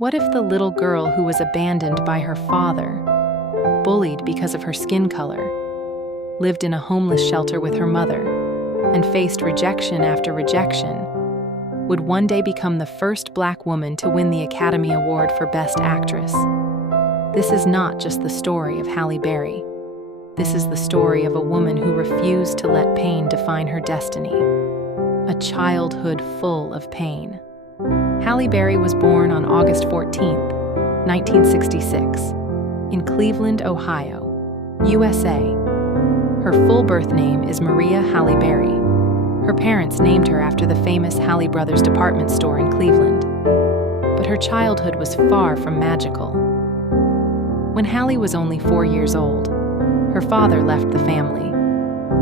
What if the little girl who was abandoned by her father, bullied because of her skin color, lived in a homeless shelter with her mother, and faced rejection after rejection, would one day become the first Black woman to win the Academy Award for Best Actress? This is not just the story of Halle Berry. This is the story of a woman who refused to let pain define her destiny. A childhood full of pain. Halle Berry was born on August 14, 1966, in Cleveland, Ohio, USA. Her full birth name is Maria Halle Berry. Her parents named her after the famous Halle Brothers department store in Cleveland. But her childhood was far from magical. When Halle was only 4 years old, her father left the family.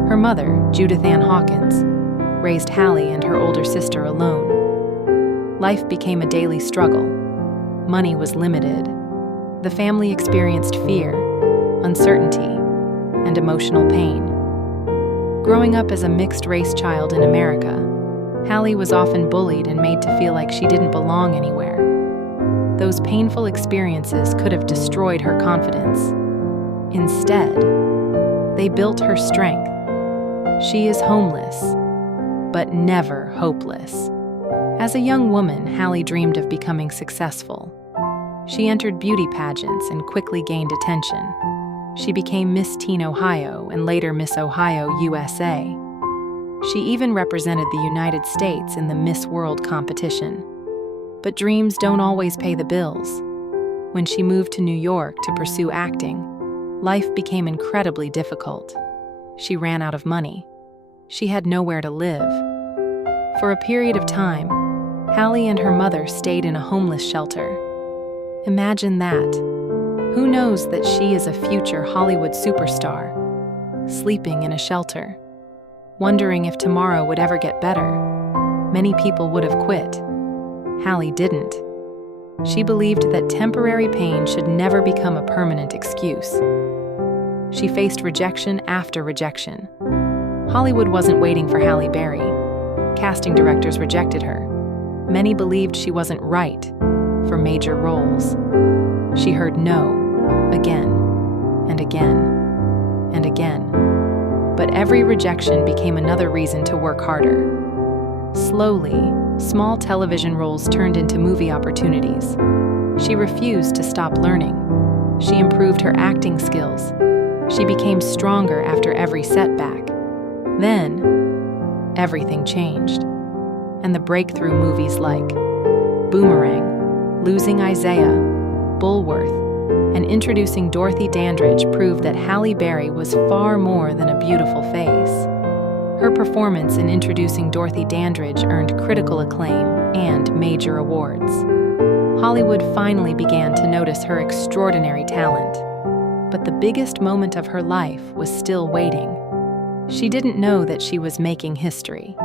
Her mother, Judith Ann Hawkins, raised Halle and her older sister alone. Life became a daily struggle. Money was limited. The family experienced fear, uncertainty, and emotional pain. Growing up as a mixed-race child in America, Halle was often bullied and made to feel like she didn't belong anywhere. Those painful experiences could have destroyed her confidence. Instead, they built her strength. She is homeless, but never hopeless. As a young woman, Halle dreamed of becoming successful. She entered beauty pageants and quickly gained attention. She became Miss Teen Ohio and later Miss Ohio USA. She even represented the United States in the Miss World competition. But dreams don't always pay the bills. When she moved to New York to pursue acting, life became incredibly difficult. She ran out of money. She had nowhere to live. For a period of time, Halle and her mother stayed in a homeless shelter. Imagine that. Who knows that she is a future Hollywood superstar, sleeping in a shelter, wondering if tomorrow would ever get better. Many people would have quit. Halle didn't. She believed that temporary pain should never become a permanent excuse. She faced rejection after rejection. Hollywood wasn't waiting for Halle Berry. Casting directors rejected her. Many believed she wasn't right for major roles. She heard no again and again and again. But every rejection became another reason to work harder. Slowly, small television roles turned into movie opportunities. She refused to stop learning. She improved her acting skills. She became stronger after every setback. Then, everything changed. And the breakthrough movies like Boomerang, Losing Isaiah, Bulworth, and Introducing Dorothy Dandridge proved that Halle Berry was far more than a beautiful face. Her performance in Introducing Dorothy Dandridge earned critical acclaim and major awards. Hollywood finally began to notice her extraordinary talent. But the biggest moment of her life was still waiting. She didn't know that she was making history.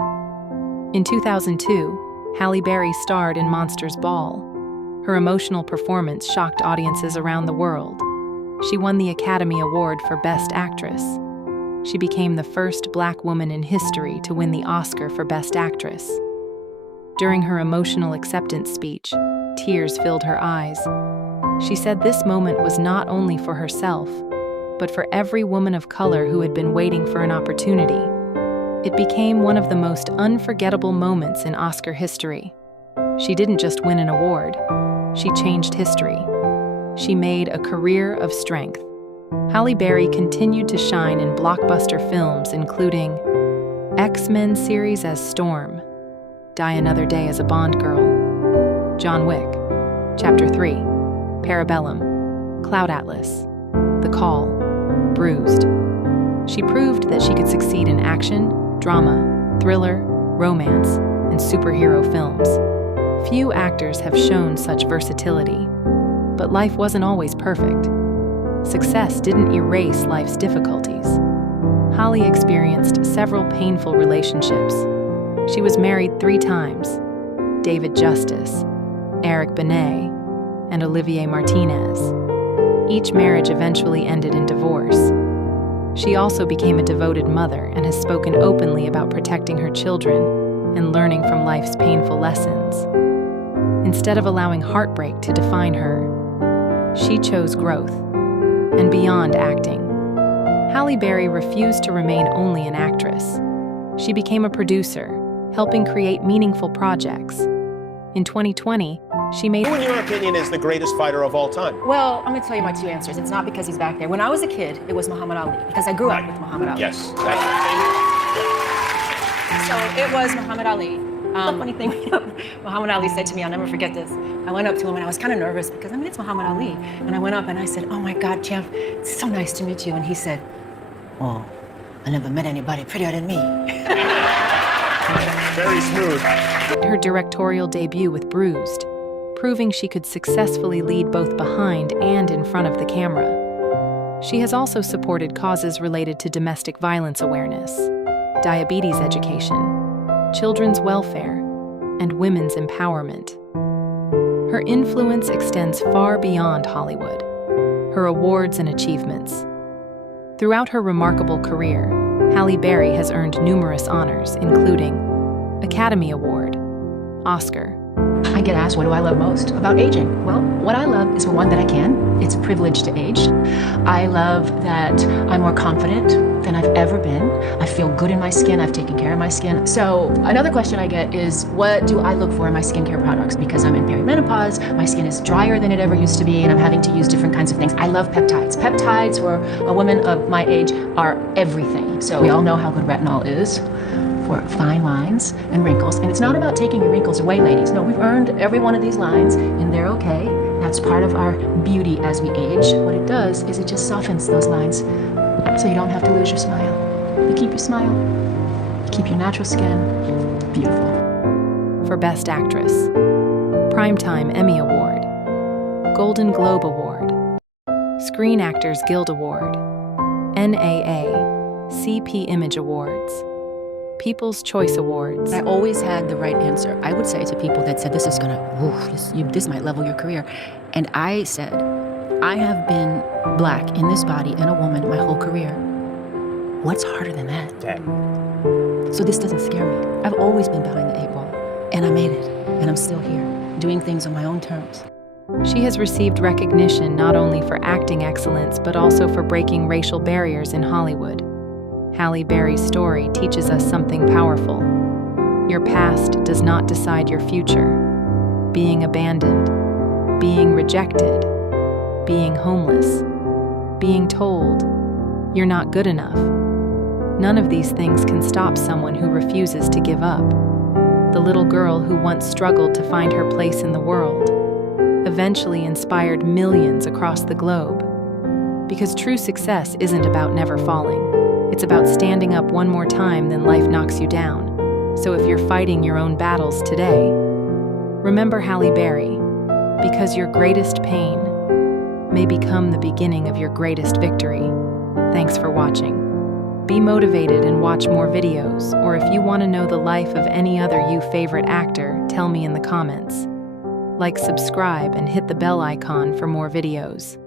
In 2002, Halle Berry starred in Monsters Ball. Her emotional performance shocked audiences around the world. She won the Academy Award for Best Actress. She became the first Black woman in history to win the Oscar for Best Actress. During her emotional acceptance speech, tears filled her eyes. She said this moment was not only for herself, but for every woman of color who had been waiting for an opportunity. It became one of the most unforgettable moments in Oscar history. She didn't just win an award, she changed history. She made a career of strength. Halle Berry continued to shine in blockbuster films including X-Men series as Storm, Die Another Day as a Bond Girl, John Wick, Chapter 3, Parabellum, Cloud Atlas, The Call, Bruised. She proved that she could succeed in action, drama, thriller, romance, and superhero films. Few actors have shown such versatility, but life wasn't always perfect. Success didn't erase life's difficulties. Halle experienced several painful relationships. She was married 3 times: David Justice, Eric Benet, and Olivier Martinez. Each marriage eventually ended in divorce. She also became a devoted mother and has spoken openly about protecting her children and learning from life's painful lessons. Instead of allowing heartbreak to define her, she chose growth and beyond acting. Halle Berry refused to remain only an actress. She became a producer, helping create meaningful projects. In 2020, she made— Who, in your opinion, is the greatest fighter of all time? Well, I'm gonna tell you my two answers. It's not because he's back there. When I was a kid, it was Muhammad Ali, because I grew up with Muhammad Ali. Yes. So it was Muhammad Ali. The funny thing, Muhammad Ali said to me, I'll never forget this. I went up to him and I was kind of nervous because, I mean, it's Muhammad Ali. And I went up and I said, oh my God, champ, it's so nice to meet you. And he said, oh, I never met anybody prettier than me. Very smooth. her directorial debut with Bruised, proving she could successfully lead both behind and in front of the camera. She has also supported causes related to domestic violence awareness, diabetes education, children's welfare, and women's empowerment. Her influence extends far beyond Hollywood, her awards and achievements. Throughout her remarkable career, Halle Berry has earned numerous honors, including Academy Award, Oscar. I get asked, what do I love most about aging? Well, what I love is, one, that I can. It's a privilege to age. I love that I'm more confident than I've ever been. I feel good in my skin. I've taken care of my skin. So another question I get is, what do I look for in my skincare products? Because I'm in perimenopause, my skin is drier than it ever used to be, and I'm having to use different kinds of things. I love peptides. Peptides for a woman of my age are everything. So we all know how good retinol is for fine lines and wrinkles. And it's not about taking your wrinkles away, ladies. No, we've earned every one of these lines, and they're okay. That's part of our beauty as we age. What it does is it just softens those lines so you don't have to lose your smile. You keep your smile, keep your natural skin beautiful. For Best Actress, Primetime Emmy Award, Golden Globe Award, Screen Actors Guild Award, NAACP Image Awards, People's Choice Awards. I always had the right answer. I would say to people that said, this is gonna, this might level your career. And I said, I have been Black in this body and a woman my whole career. What's harder than that? So this doesn't scare me. I've always been behind the 8 ball, and I made it, and I'm still here, doing things on my own terms. She has received recognition not only for acting excellence, but also for breaking racial barriers in Hollywood. Halle Berry's story teaches us something powerful. Your past does not decide your future. Being abandoned, being rejected, being homeless, being told you're not good enough. None of these things can stop someone who refuses to give up. The little girl who once struggled to find her place in the world eventually inspired millions across the globe. Because true success isn't about never falling. It's about standing up one more time than life knocks you down. So if you're fighting your own battles today, remember Halle Berry, because your greatest pain may become the beginning of your greatest victory. Thanks for watching. Be motivated and watch more videos, or if you want to know the life of any other favorite actor, tell me in the comments. Like, subscribe, and hit the bell icon for more videos.